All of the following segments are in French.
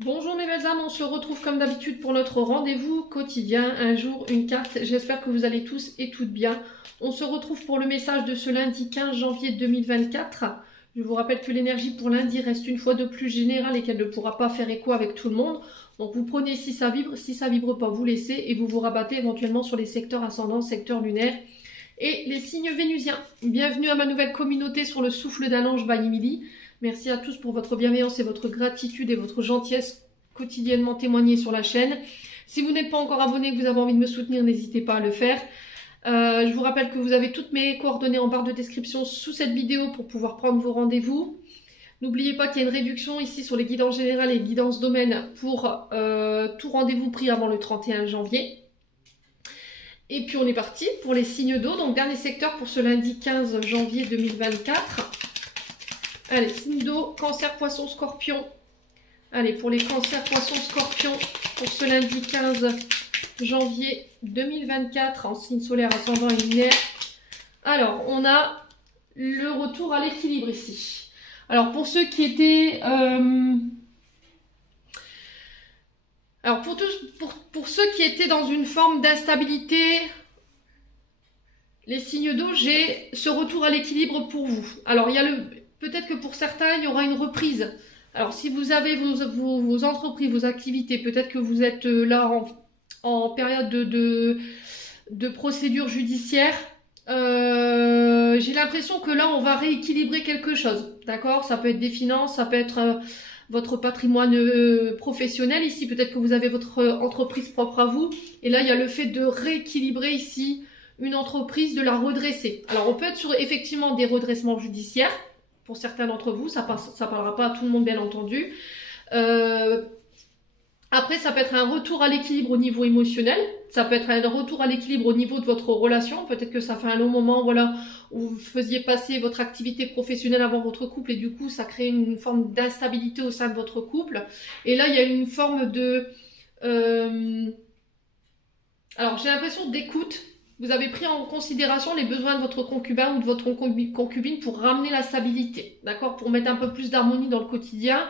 Bonjour mes belles âmes, on se retrouve comme d'habitude pour notre rendez-vous quotidien, un jour, une carte. J'espère que vous allez tous et toutes bien. On se retrouve pour le message de ce lundi 15 janvier 2024. Je vous rappelle que l'énergie pour lundi reste une fois de plus générale et qu'elle ne pourra pas faire écho avec tout le monde. Donc vous prenez si ça vibre pas, vous laissez et vous vous rabattez éventuellement sur les secteurs ascendants, secteurs lunaires et les signes vénusiens. Bienvenue à ma nouvelle communauté sur le souffle d'un ange by Emily. Merci à tous pour votre bienveillance et votre gratitude et votre gentillesse quotidiennement témoignée sur la chaîne. Si vous n'êtes pas encore abonné et que vous avez envie de me soutenir, n'hésitez pas à le faire. Je vous rappelle que vous avez toutes mes coordonnées en barre de description sous cette vidéo pour pouvoir prendre vos rendez-vous. N'oubliez pas qu'il y a une réduction ici sur les guidances générales et guidances domaines pour tout rendez-vous pris avant le 31 janvier. Et puis on est parti pour les signes d'eau. Donc dernier secteur pour ce lundi 15 janvier 2024. Allez, signe d'eau, cancer, poisson, scorpion. Allez, pour les cancers, poissons, scorpions, pour ce lundi 15 janvier 2024, en signe solaire, ascendant et lunaire. Alors, on a le retour à l'équilibre ici. Alors, pour ceux qui étaient... Alors, pour ceux qui étaient dans une forme d'instabilité... Les signes d'eau, j'ai ce retour à l'équilibre pour vous. Alors, il y a peut-être que pour certains, il y aura une reprise. Alors, si vous avez vos entreprises, vos activités, peut-être que vous êtes là en période de procédure judiciaire. J'ai l'impression que là, on va rééquilibrer quelque chose. D'accord? Ça peut être des finances, ça peut être votre patrimoine professionnel. Ici, peut-être que vous avez votre entreprise propre à vous. Et là, il y a le fait de rééquilibrer ici une entreprise, de la redresser. Alors, on peut être sur effectivement des redressements judiciaires. Pour certains d'entre vous, ça parlera pas à tout le monde bien entendu. Après, ça peut être un retour à l'équilibre au niveau émotionnel. Ça peut être un retour à l'équilibre au niveau de votre relation. Peut-être que ça fait un long moment, voilà, où vous faisiez passer votre activité professionnelle avant votre couple et du coup, ça crée une forme d'instabilité au sein de votre couple. Et là, il y a une forme de... Alors, j'ai l'impression d'écoute. Vous avez pris en considération les besoins de votre concubin ou de votre concubine pour ramener la stabilité, d'accord? Pour mettre un peu plus d'harmonie dans le quotidien.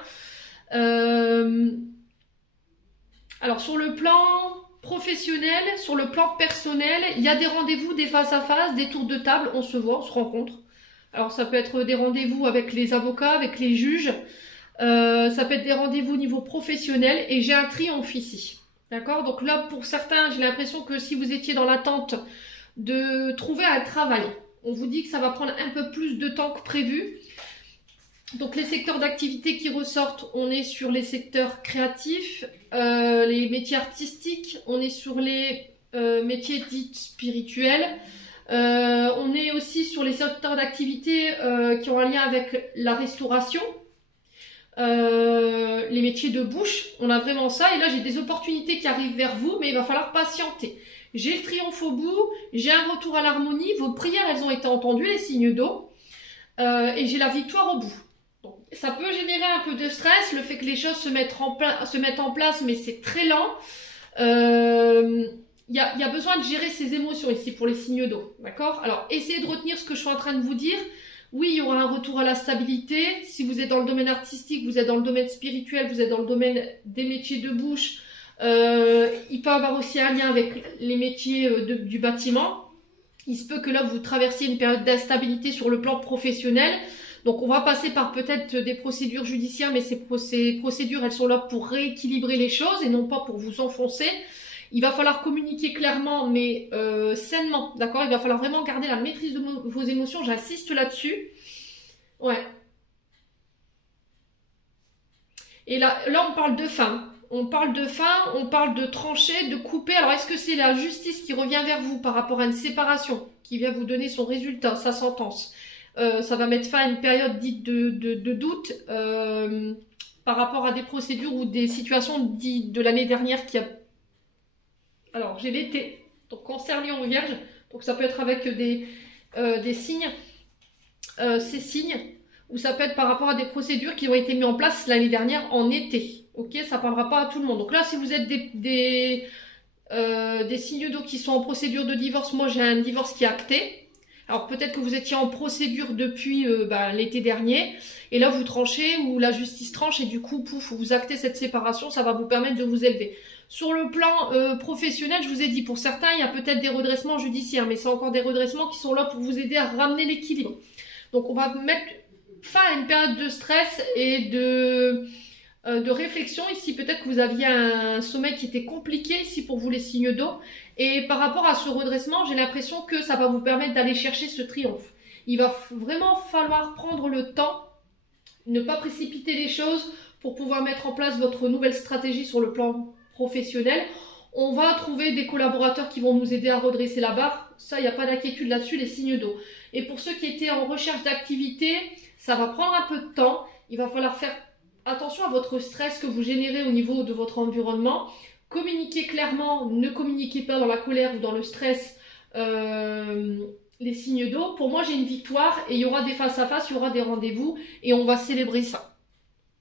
Alors, sur le plan professionnel, sur le plan personnel, il y a des rendez-vous, des face-à-face, des tours de table, on se voit, on se rencontre. Alors, ça peut être des rendez-vous avec les avocats, avec les juges. Ça peut être des rendez-vous au niveau professionnel et j'ai un triomphe ici. D'accord? Donc là, pour certains, j'ai l'impression que si vous étiez dans l'attente de trouver un travail, on vous dit que ça va prendre un peu plus de temps que prévu. Donc les secteurs d'activité qui ressortent, on est sur les secteurs créatifs, les métiers artistiques, on est sur les métiers dits spirituels. On est aussi sur les secteurs d'activité qui ont un lien avec la restauration. Les métiers de bouche, on a vraiment ça et là j'ai des opportunités qui arrivent vers vous mais il va falloir patienter. J'ai le triomphe au bout, j'ai un retour à l'harmonie, vos prières elles ont été entendues, les signes d'eau et j'ai la victoire au bout. Donc, ça peut générer un peu de stress, le fait que les choses se mettent en place mais c'est très lent. Il y a besoin de gérer ses émotions ici pour les signes d'eau, d'accord? Alors essayez de retenir ce que je suis en train de vous dire. Oui, il y aura un retour à la stabilité. Si vous êtes dans le domaine artistique, vous êtes dans le domaine spirituel, vous êtes dans le domaine des métiers de bouche, il peut avoir aussi un lien avec les métiers du bâtiment. Il se peut que là, vous traversiez une période d'instabilité sur le plan professionnel. Donc, on va passer par peut-être des procédures judiciaires, mais ces procédures, elles sont là pour rééquilibrer les choses et non pas pour vous enfoncer. Il va falloir communiquer clairement, mais sainement, d'accord? Il va falloir vraiment garder la maîtrise de vos émotions, j'insiste là-dessus. Ouais. Et là, on parle de fin. On parle de fin, on parle de trancher, de couper. Alors, est-ce que c'est la justice qui revient vers vous par rapport à une séparation, qui vient vous donner son résultat, sa sentence? Ça va mettre fin à une période dite de doute par rapport à des procédures ou des situations dites de l'année dernière qui a... Alors, j'ai l'été, donc cancer, lion, vierge, donc ça peut être avec des signes, ces signes, ou ça peut être par rapport à des procédures qui ont été mises en place l'année dernière en été, ok? Ça ne parlera pas à tout le monde. Donc là, si vous êtes des signes d'eau qui sont en procédure de divorce, moi j'ai un divorce qui est acté. Alors peut-être que vous étiez en procédure depuis l'été dernier, et là vous tranchez, ou la justice tranche, et du coup, pouf, vous actez cette séparation, ça va vous permettre de vous élever. Sur le plan professionnel, je vous ai dit, pour certains, il y a peut-être des redressements judiciaires, mais c'est encore des redressements qui sont là pour vous aider à ramener l'équilibre. Donc on va mettre fin à une période de stress et de réflexion. Ici, peut-être que vous aviez un sommeil qui était compliqué ici pour vous, les signes d'eau. Et par rapport à ce redressement, j'ai l'impression que ça va vous permettre d'aller chercher ce triomphe. Il va vraiment falloir prendre le temps, ne pas précipiter les choses pour pouvoir mettre en place votre nouvelle stratégie sur le plan professionnel. On va trouver des collaborateurs qui vont nous aider à redresser la barre. Ça, il n'y a pas d'inquiétude là-dessus, les signes d'eau. Et pour ceux qui étaient en recherche d'activité, ça va prendre un peu de temps. Il va falloir faire attention à votre stress que vous générez au niveau de votre environnement. Communiquez clairement, ne communiquez pas dans la colère ou dans le stress les signes d'eau. Pour moi, j'ai une victoire et il y aura des face-à-face, il y aura des rendez-vous et on va célébrer ça.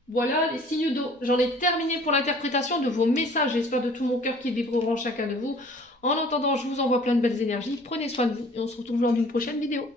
Voilà les signes d'eau. J'en ai terminé pour l'interprétation de vos messages. J'espère de tout mon cœur qu'ils vibreront chacun de vous. En attendant, je vous envoie plein de belles énergies. Prenez soin de vous et on se retrouve lors d'une prochaine vidéo.